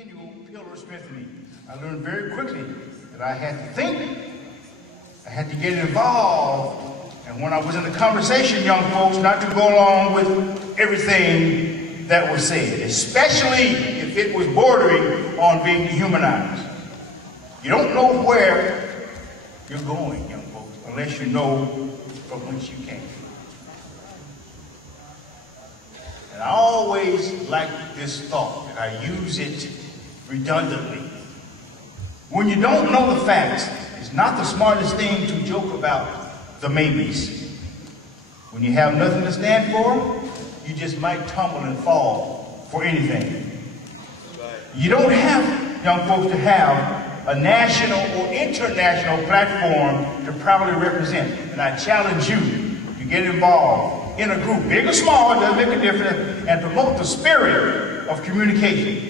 continual pillar of strength in me. I learned very quickly that I had to think, I had to get involved, and when I was in the conversation, young folks, not to go along with everything that was said, especially if it was bordering on being dehumanized. You don't know where you're going, young folks, unless you know from whence you came. And I always like this thought, and I use it redundantly. When you don't know the facts, it's not the smartest thing to joke about the maybes. When you have nothing to stand for, you just might tumble and fall for anything. You don't have, young folks, to have a national or international platform to proudly represent. And I challenge you to get involved in a group, big or small, it doesn't make a difference, and promote the spirit of communication.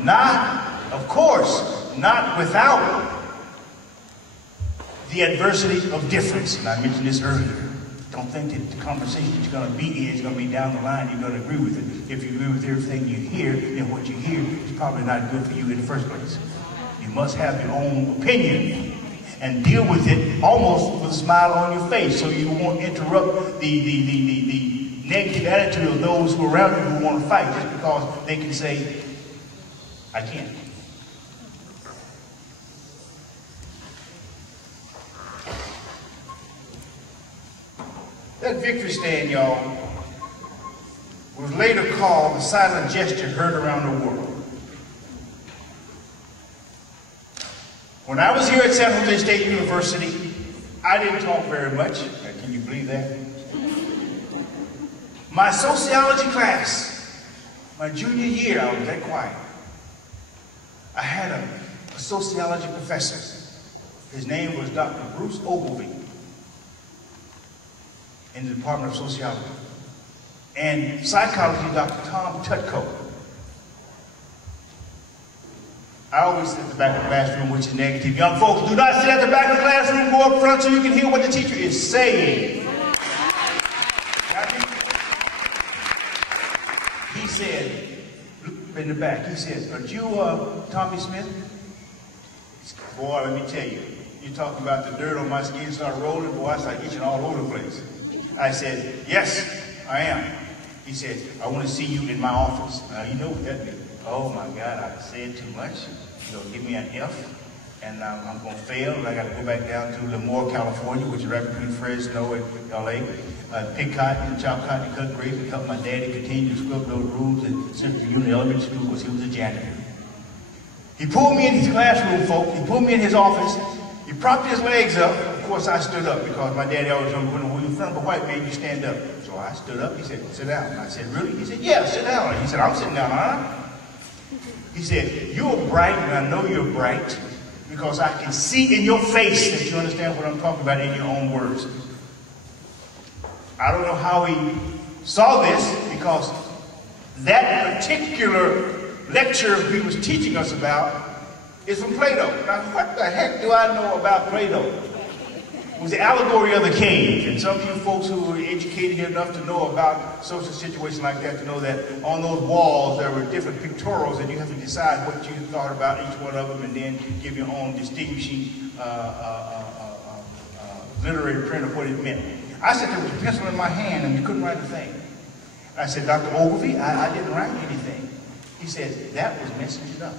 Not, of course, not without the adversity of difference. And I mentioned this earlier. Don't think that the conversation you're going to be in is going to be down the line, you're going to agree with it. If you agree with everything you hear, then what you hear is probably not good for you in the first place. You must have your own opinion and deal with it almost with a smile on your face, so you won't interrupt the negative attitude of those who are around you who want to fight just because they can say, I can't. That victory stand, y'all, was later called the silent gesture heard around the world. When I was here at San Jose State University, I didn't talk very much. Can you believe that? My sociology class, my junior year, I was that quiet. I had a sociology professor. His name was Dr. Bruce Ogilvie in the Department of Sociology. And psychology, Dr. Tom Tutko. I always sit at the back of the classroom, which is negative. Young folks, do not sit at the back of the classroom, go up front so you can hear what the teacher is saying. He said, in the back, he said, "Are you Tommie Smith?" Boy, let me tell you, you're talking about the dirt on my skin start rolling, boy, I start itching all over the place. I said, "Yes, I am." He said, "I want to see you in my office." Now, you know what that means. Oh my God, I said too much. You're going to give me an F, and I'm going to fail, and I got to go back down to Lemoore, California, which is right between Fresno and LA. Pick cotton and chop cotton and cut grapes and help my daddy continue to scrub those rooms at Central Union Elementary School because he was a janitor. He pulled me in his classroom, folks. He pulled me in his office. He propped his legs up. Of course, I stood up because my daddy always told me, when you're in front of a white man, you stand up. So I stood up. He said, "Sit down." And I said, "Really?" He said, "Yeah, sit down." He said, "I'm sitting down, huh?" He said, "You're bright, and I know you're bright because I can see in your face that you understand what I'm talking about in your own words." I don't know how he saw this because that particular lecture he was teaching us about is from Plato. Now, what the heck do I know about Plato? It was the allegory of the cave. And some of you folks who are educated enough to know about social situations like that, to know that on those walls there were different pictorials and you have to decide what you thought about each one of them and then give your own distinguishing literary print of what it meant. I said there was a pencil in my hand and you couldn't write a thing. I said, "Dr. Ogilvie, I didn't write anything." He said, "That was message enough."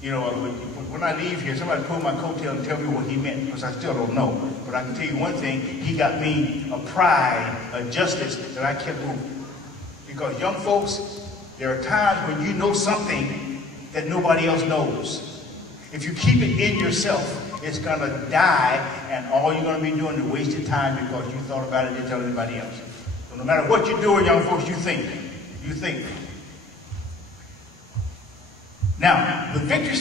You know, when I leave here, somebody pull my coattail and tell me what he meant, because I still don't know. But I can tell you one thing, he got me a pride, a justice that I kept moving. Because young folks, there are times when you know something that nobody else knows. If you keep it in yourself, it's going to die, and all you're going to be doing is wasting time because you thought about it and didn't tell anybody else. So no matter what you're doing, young folks, you think. You think. Now, the victory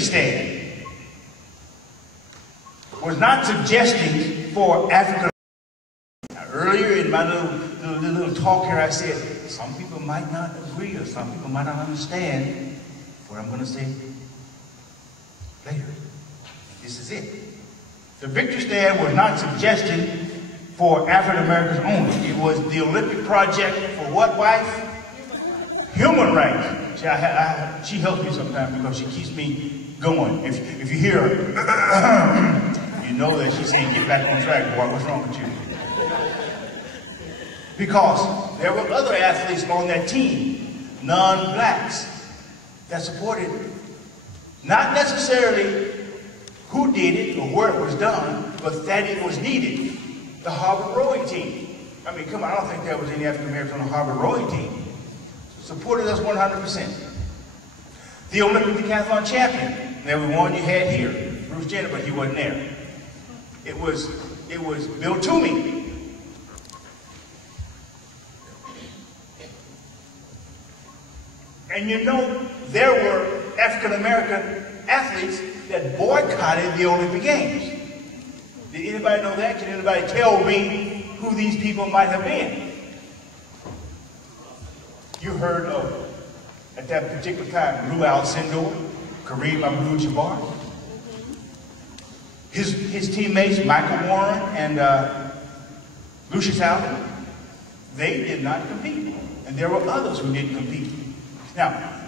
stand was not suggesting for African. Earlier in my little talk here, I said, some people might not agree or some people might not understand what I'm going to say later. This is it. The victory stand was not suggesting for African Americans only. It was the Olympic project for what, wife? Human rights. She helps me sometimes because she keeps me going. If you hear her, you know that she's saying, get back on track, boy, what's wrong with you? Because there were other athletes on that team, non-blacks, that supported it. Not necessarily who did it or where it was done, but that it was needed. The Harvard rowing team. I mean, come on, I don't think there was any African Americans on the Harvard rowing team. Supported us 100%. The Olympic decathlon champion. There was one you had here, Bruce Jenner, but he wasn't there. It was Bill Tommie. And you know, there were African American athletes that boycotted the Olympic Games. Did anybody know that? Can anybody tell me who these people might have been? You heard of, at that particular time, Lou Alcindor, Kareem Abdul-Jabbar. His teammates, Michael Warren and Lucius Allen, they did not compete. And there were others who didn't compete. Now,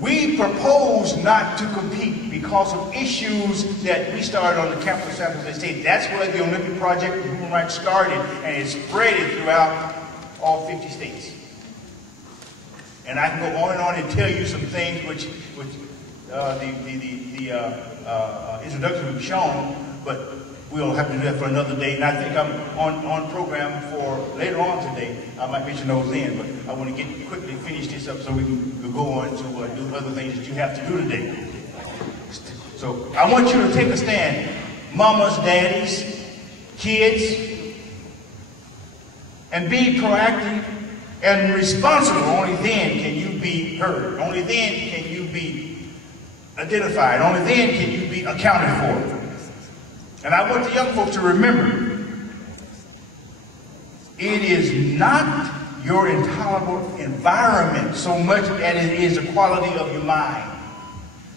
we proposed not to compete because of issues that we started on the campus of San Jose State. That's where the Olympic Project of Human Rights started, and it spread throughout all 50 states. And I can go on and tell you some things which the introduction was shown, but we'll have to do that for another day. And I think I'm on program for later on today. I might mention those then, but I want to quickly finish this up so we can go on to do other things that you have to do today. So I want you to take a stand. Mamas, daddies, kids, and be proactive and responsible. Only then can you be heard. Only then can you be identified. Only then can you be accounted for. And I want the young folks to remember, it is not your intolerable environment so much as it is the quality of your mind,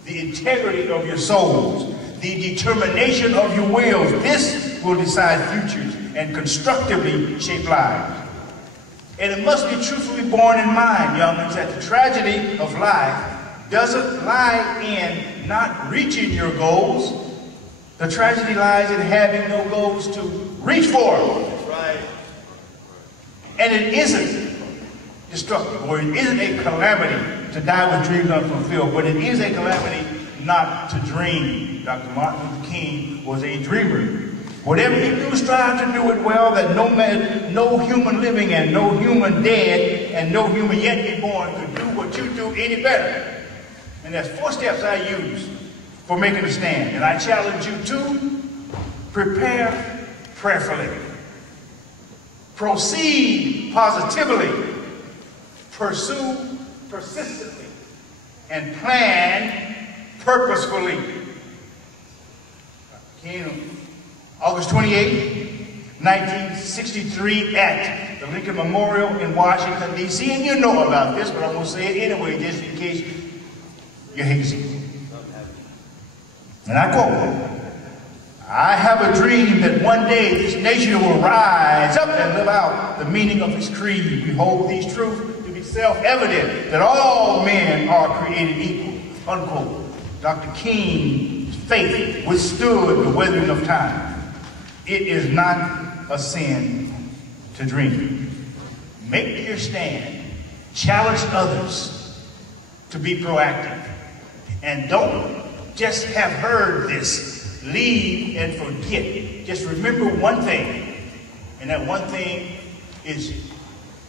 the integrity of your souls, the determination of your wills. This will decide futures and constructively shape lives. And it must be truthfully borne in mind, young ones, that the tragedy of life doesn't lie in not reaching your goals. The tragedy lies in having no goals to reach for. That's right. And it isn't destructive, or it isn't a calamity to die with dreams unfulfilled, but it is a calamity not to dream. Dr. Martin Luther King was a dreamer. Whatever you do, strive to do it well, that no human living and no human dead and no human yet be born could do what you do any better. And there's 4 steps I use for making a stand. And I challenge you to prepare prayerfully, proceed positively, pursue persistently, and plan purposefully. August 28, 1963 at the Lincoln Memorial in Washington, D.C. And you know about this, but I'm going to say it anyway just in case you're hazy. And I quote, I have a dream that one day this nation will rise up and live out the meaning of its creed. We hold these truths to be self-evident, that all men are created equal, unquote. Dr. King's faith withstood the weathering of time. It is not a sin to dream. Make your stand. Challenge others to be proactive. And don't just have heard this, leave and forget. Just remember one thing, and that one thing is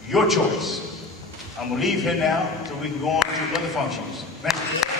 your choice. I'm going to leave here now so we can go on to other functions. Thank you.